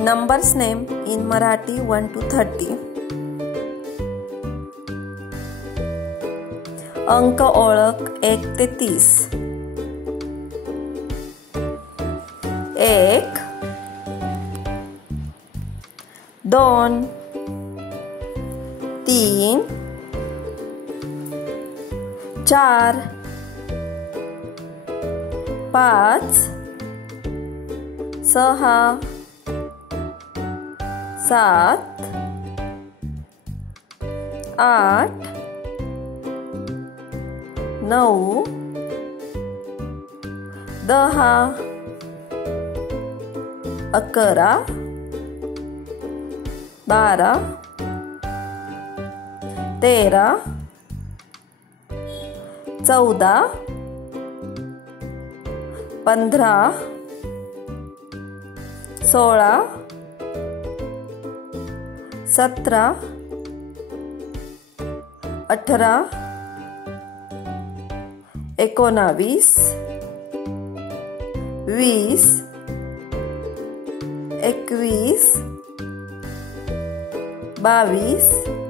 Numbers name in Marathi 1 to 30. अंक ओळख 1 ते 30. 1 2 3 4 5 6 7 8 9 10 11 12 13 14 15 16 17 18 19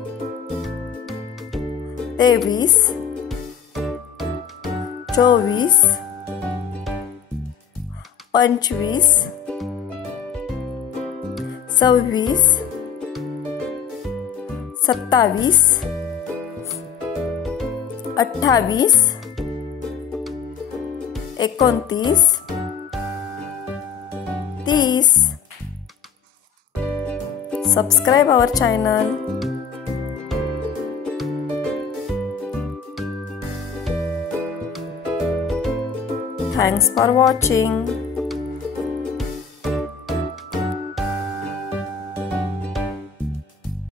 20 21 22 23 24 25 26 27 28 29 30. Subscribe our channel. Thanks for watching.